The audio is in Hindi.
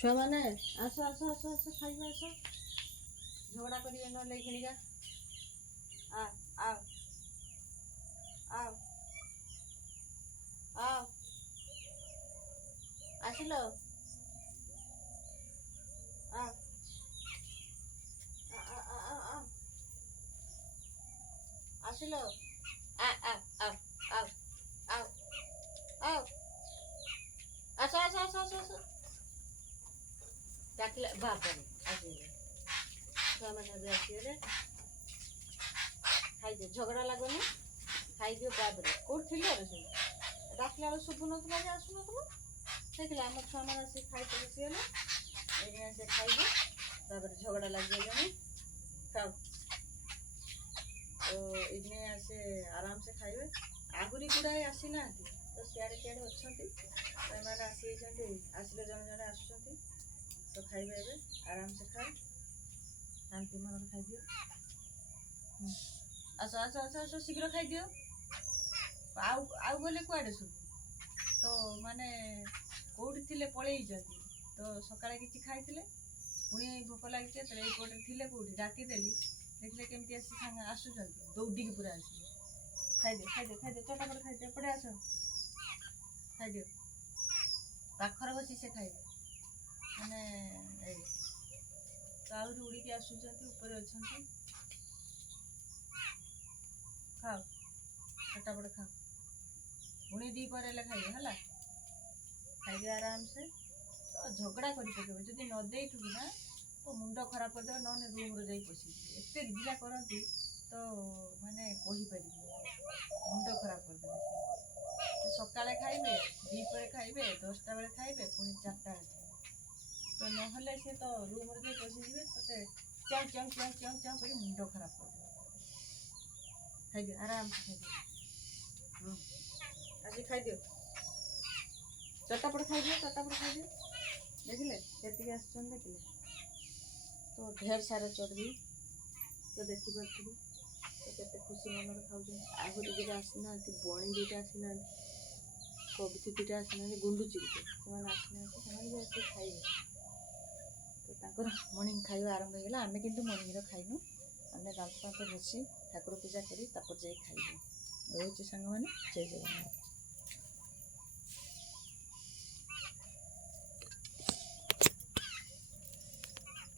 छुआ मैंने आस आस आस आस खाइबा आस झगड़ा करिए ना खेलिका आ आओ आओ आओ आसिल आ आसिल आ आ आओ आओ आओ आओ आस आस आस आस आस डाकिले बाबा आसिले छुआ मैंने आसिले खाइदे झगड़ा लगनी खाइदियो बाबरे कौन रे सब डाकिला शुभु ना आसु ना देखिले आम छुआ मैंने आस खाई सीगले से खाइबे तापर झगड़ा लग गए खाओ तो इने आसे आराम से खाइबे आगुरी गुड़ाए आसी ना तो सियाड़े सियाड़े अच्छा आसी आसिले जन जन आसुँच तो खाइबे ए आराम से खाओ शांति मन खाइदियो आस आस आस आस शीघ्र खाइदियो आउ आउ गले कुआडे सब तो माने कौटी थिले पलई तो सकाळे किछि खाइथिले पुणी भोक लगी पटे थिले कौटी डाकिदेली देखिले केमती आसी आसुचंती दौड़िकी पूरा आस खाइदे खाइदे खाइदे चटापट खाइदे एपटे आस खाइदियो पाखर बसी से खाइबे माने ताउरी उड़िकी आसुचंती ऊपर अछंती खाओ चटापट खाओ पुणी दी पर खाइबे हला खाइबे आराम से तो झगड़ा कर पकेबे जदि न देइथबु ना तो मुंड खराब कर देबे नने रूम रे जाई पसी एते ढिला करंती तो माने कहि परिबे मुंड खराब कर देबे सकाळे खाइबे दी पर खाइबे 10टा बेले खाइबे पुणी 4टा खाइबे तो न हले से तो रूम रे जाई पसी जिवे तते चाउ चाउ चाउ चाउ चाउ करी मुंड खराब कर देबे खाइदे आराम से खाइदे आसी खाइदियो चटापट खाइदियो देखिले केतिके आसुछन देखिले तो ढेर सारा चर्बी तो देखि पारथिबे तो केते खुशी मन खाऊ आगुरी दुटा आसीना बणी दुटा आसीना कविती दुटा आसीना गुंडू चिड़िके से आसीना भी आसी खाइबे तो ताकर मर्निंग खाइबा आरंभ हो गला आमे किंतु मर्निंग खाइनु आमे दांत फात घसी ठाकुर पूजा करी तापर जाई खाइबे रोचे सांग माने जय जगन्नाथ।